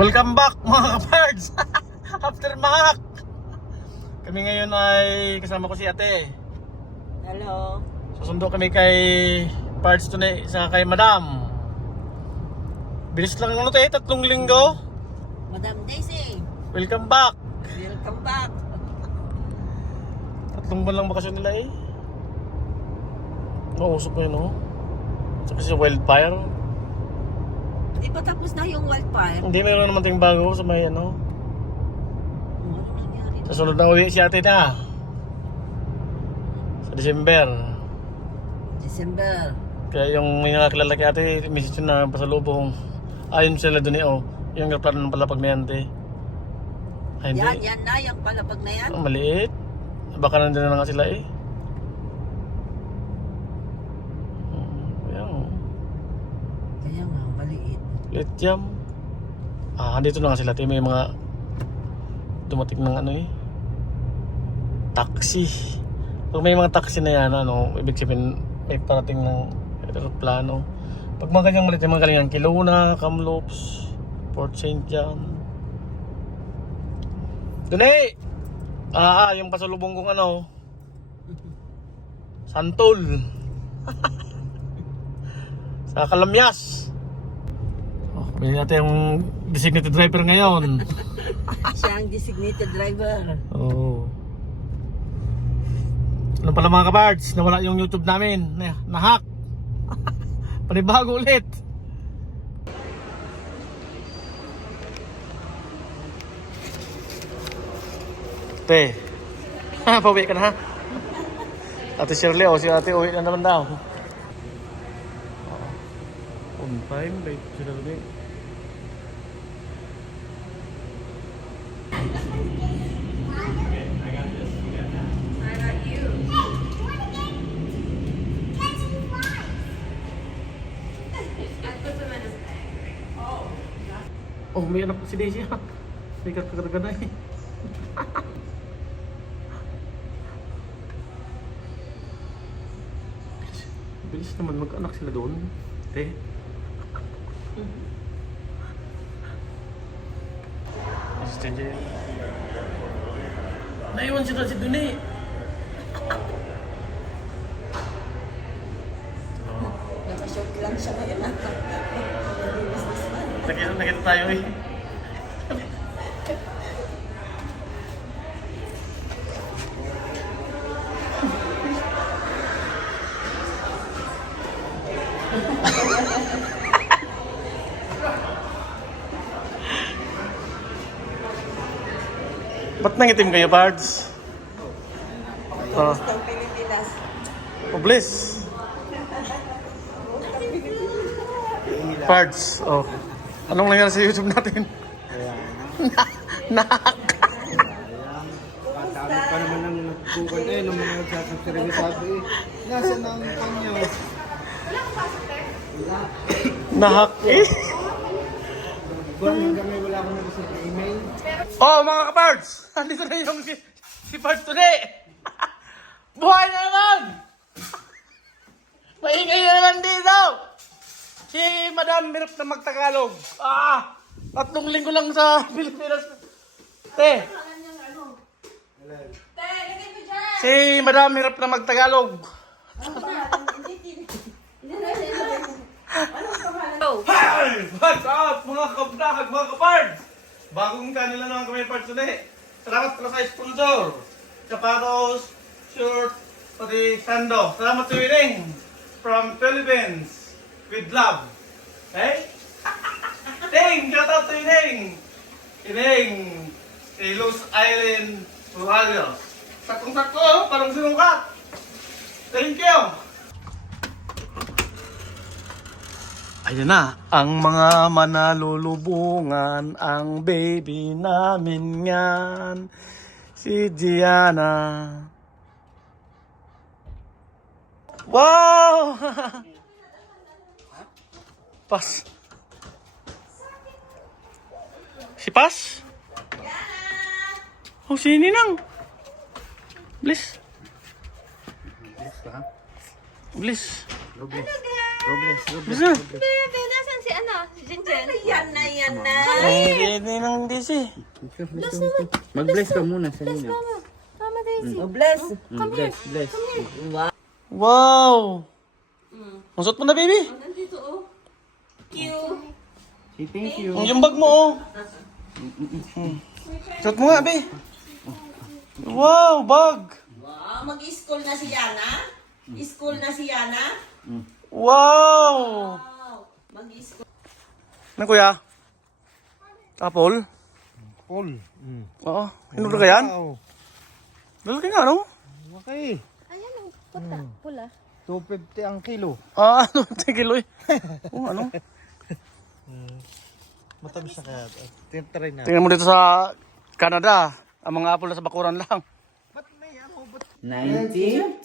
Welcome back mga kapards. After Mac. Kami ngayon ay kasama ko si ate. Hello. Susundo kami kay Pards Tunay sa kay Madam. Bilis lang ano tayo, 3 linggo. Madam Daisy. Welcome back. Welcome back. 3 buwan lang bakasyon nila eh. Nausok ko yun oh. Saka si wildfire. Di ba tapos na yung wildfire? Hindi, meron naman tayong bago sa may ano. Ano nangyari? Sa sunod na uwi si ate na. Sa December. December. Kaya yung may nakakilala kay ate, message yun na pasalubong. Ayun sila dun eh oh. Yung aeroplano ng palapag na yan te. Ay hindi. Yan na, yung palapag na yan. Oh, maliit. Baka nandun na nga sila eh. Ayan. Kaya nga, maliit. Lithium. Andito na nga sila. May mga dumating ng ano eh. Taxi. Pag may mga taxi na yan, ano, ibig sabihin may parating ng aeroplano. Pag mga ganyang maliit, mga galingan, Kelowna, Kamloops, Port St. John. Dunay! Yung pasalubong kong ano, Santol. Sa Kalamyas. May natin yung designated driver ngayon. Siya ang designated driver. Oo. Ano pala mga kabards, nawala yung YouTube namin. Na-hack. Panibago ulit. Te. Pauwi ka na ha. Ate Shirley, si ate uwi na naman daw. On time, late sila ulit. Oh, may anak si Daisy ha. May karga na eh. Bilis naman mag-anak sila doon. Te. Assistant dyan. Naiwan sila si Dune. Nakashoot lang siya ngayon. Nakita tayo eh. Ba't nangitim kayo, Pards? Gusto ang Pilipinas. Oblis. Pards, oh. Anong nangyari sa YouTube natin? Nahack. Dami pa naman ang nagkukul eh, nung mga nagsasubscribe sabi eh. Nasaan ang panyo? Nahack eh. Hanggang may wala akong nag-isip na email. Oh, mga kapards! Andito na yung si Pards Tunay! Buhay na naman! Maingay na naman dito! Si Madam hirap na magtagalog. 3 linggo lang sa Pilipinas. Te! Si Madam hirap na magtagalog. Hi! What's up mga kabdahag, mga kapards? Bagong kanila naman kami Pards Tunay. Salamat pala sa sponsor. Sapatos, shirt, pati sando. Salamat to Iring from Philippines with love. Okay? Ting! Shout out to Iring! Iring! Si Luz Island, Rosario. Sakong-sakto, parang sinukat. Thank you! Ayan na, ang mga manalulubungan, ang baby namin yan, si Gianna. Wow! Pas. Si Pas? Oh, si Ninang. Bliss. Bliss ka ha? Bliss. Robles. Robles. Bliss na. Bebe, nasan si si si Jinjen. Yan na. Hindi nang Daisy. Mag-bless ka muna sa inyo. Mama Daisy. Bless. Bless. Wow! Masot mo na, baby. Nandito, oh. Thank you. Yung bag mo, oh. Masot mo nga, baby. Wow, bag. Wow, mag-school na si Yana? School na si Yana? Wow! Wow, mag-school. Ano, kuya? Apple? Paul. Oo. Hinuro ka yan? Lalaki nga, no? Okay. Ayan, oh, pula. 250 ang kilo. Ano? Kilo eh. Oo, ano? Matamis na kaya. Try na. Tingnan mo dito sa Canada. Ang mga apple na sa bakuran lang. Ba't may ano? 19.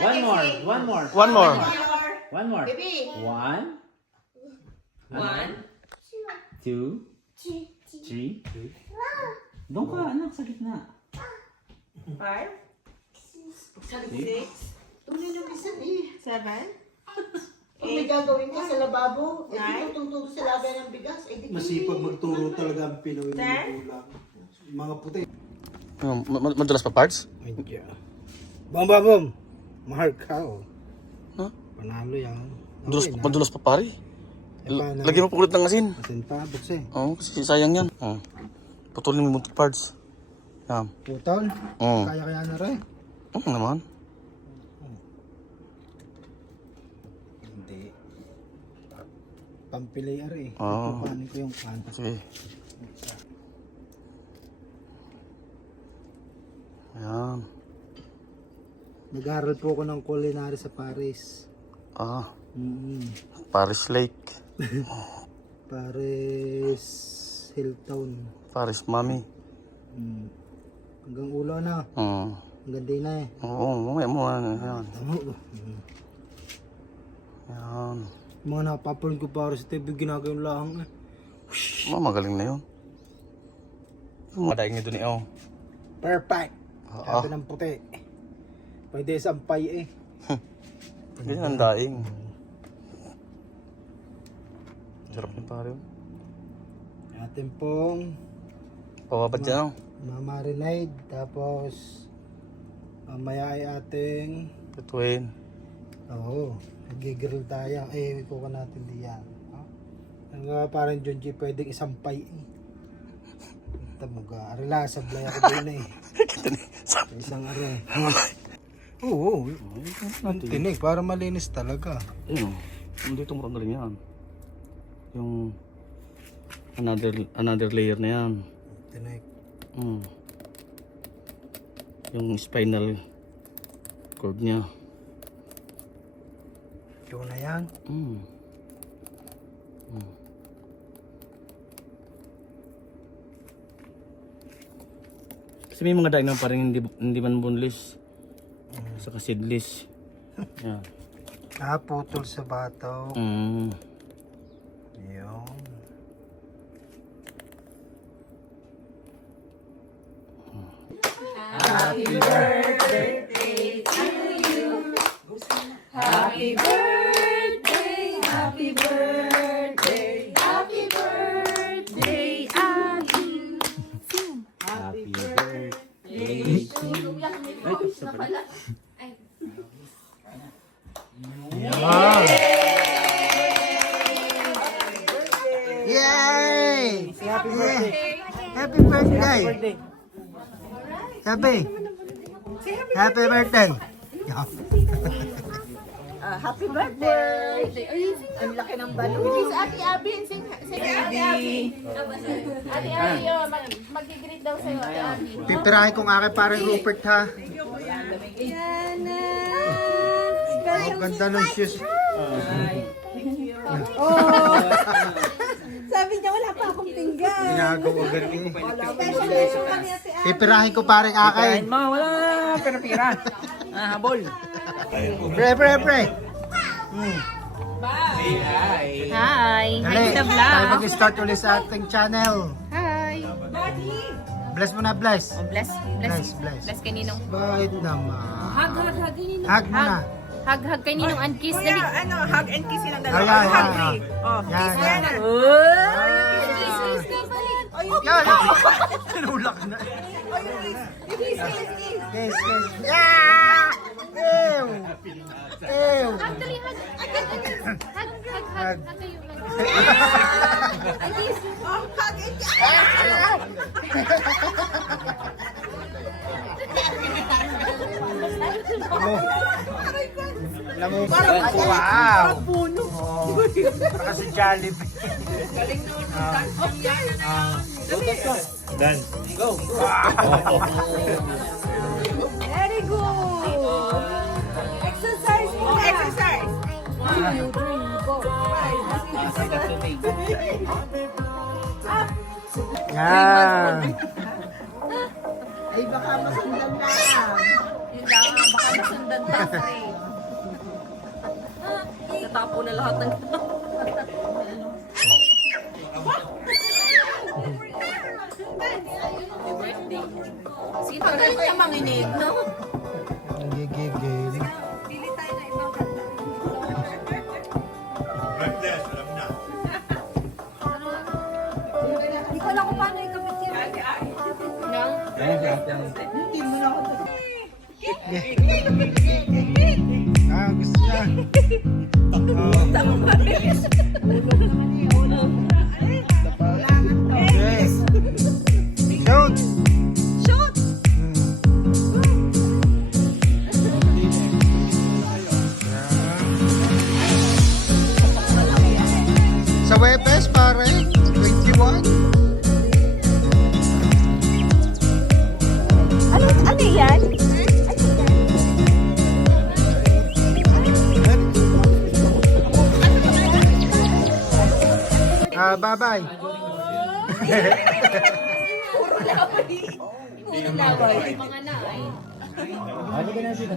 One more. One more. Baby. One. 2, 3. Doon ka, anak, sa gitna. 5. 6. Tuloy ng bisan eh. 7. Kung may gagawin ka sa lababo, eh di tutungtong sa lagay ng bigas, eh di Masipag magturo talaga ang Pinoy ng Ten. ulam. Mga puti. Madulas pa parts? Ay, yeah. Bam. Mahal ka, oh. Huh? Panalo yan. Madulas pa pare. paano? Lagyan mo pagkulit ng asin. Asin pa, bukse. Oo, kasi sayang yan. Putulin mo yung buntot parts. Yan. Putol? Oo. Kaya na rin. Oo naman. Hindi. Pampilayar eh. Oo. Paano ko yung pan? Sige. Ayan. Nag-aaral po ako ng culinary sa Paris. Paris Lake. Paris Hilton. Paris Mami. Hanggang ulo na. Hanggang di na eh. Oo, mamaya mo. Ayan. Tama ko. Ayan. Mga napapalan ko para sa TV, ginagawin lang eh. Magaling na yun. Madaing nito ni O. Perfect. Oo. Sabi ng puti. Pwede sampay eh. Ganyan ang daing. Sarap yung pare. Atin pong Pababad dyan, mamarinade. Tapos mamaya ay ating Tutuin. nagigrill tayo. Eh, kuha natin diyan. Parang John G, pwedeng isampay eh. Ito mga arila, sablay ako din eh. Isang are. Oo. Ang tinig, para malinis talaga. Ayun. Dito mo rin yan. Yung another layer na yan. Tinig. Yung spinal cord niya. Ikaw na yan. Kasi may mga daing na parang hindi man boneless. Saka seedless. Yan. Putol sa bataw. Yun. Happy birthday to you. Happy birthday, happy birthday, happy birthday, Aki. Happy birthday. Yay! Happy birthday! Happy birthday! Sabi! Happy birthday! Happy birthday! Ang laki ng balon. Si Ate Abby, sing Ate Abby. Ate Abby, mag-greet daw sa'yo, Ate Abby. Pipirahin kong aking parang Rupert ha. Ganda ng shoes. Sabi niya, wala pa akong pinggan. Ginagawa ganun. Pipirahin ko parang akin. Wala pera-pera. Habol. Pre. Hi. Dali, tayo mag-start ulit sa ating channel. Hi. bless mo na, bless. Oh, bless. Bless, bless. Bless kay Ninong. Bakit naman? Hug kay Ninong. Hug mo na. Hug kay Ninong and kiss. Dali. Hug and kiss silang Ayan, yan. Yan, yan. Yan. Tinulak na. Kiss, kiss. Yeah! Ew! Ew! Hug, dali, hug. Hug kayo. Alam mo, wow! Para si Jollibee. Done. Very good. Exercise mo. Exercise. Yan. Ay, baka masundan na. Yun lang, baka nasundan na. Natapo na lahat ng... Sige, tagal niya manginig, no? Nagigigil. Hindi ko alam kung paano ikabit yun. Gusto niya. Yes. Shoot. Shoot! Sa Webes, pare. 21. Ano yan? Bye-bye. Mga na ay. Ano ka na sila?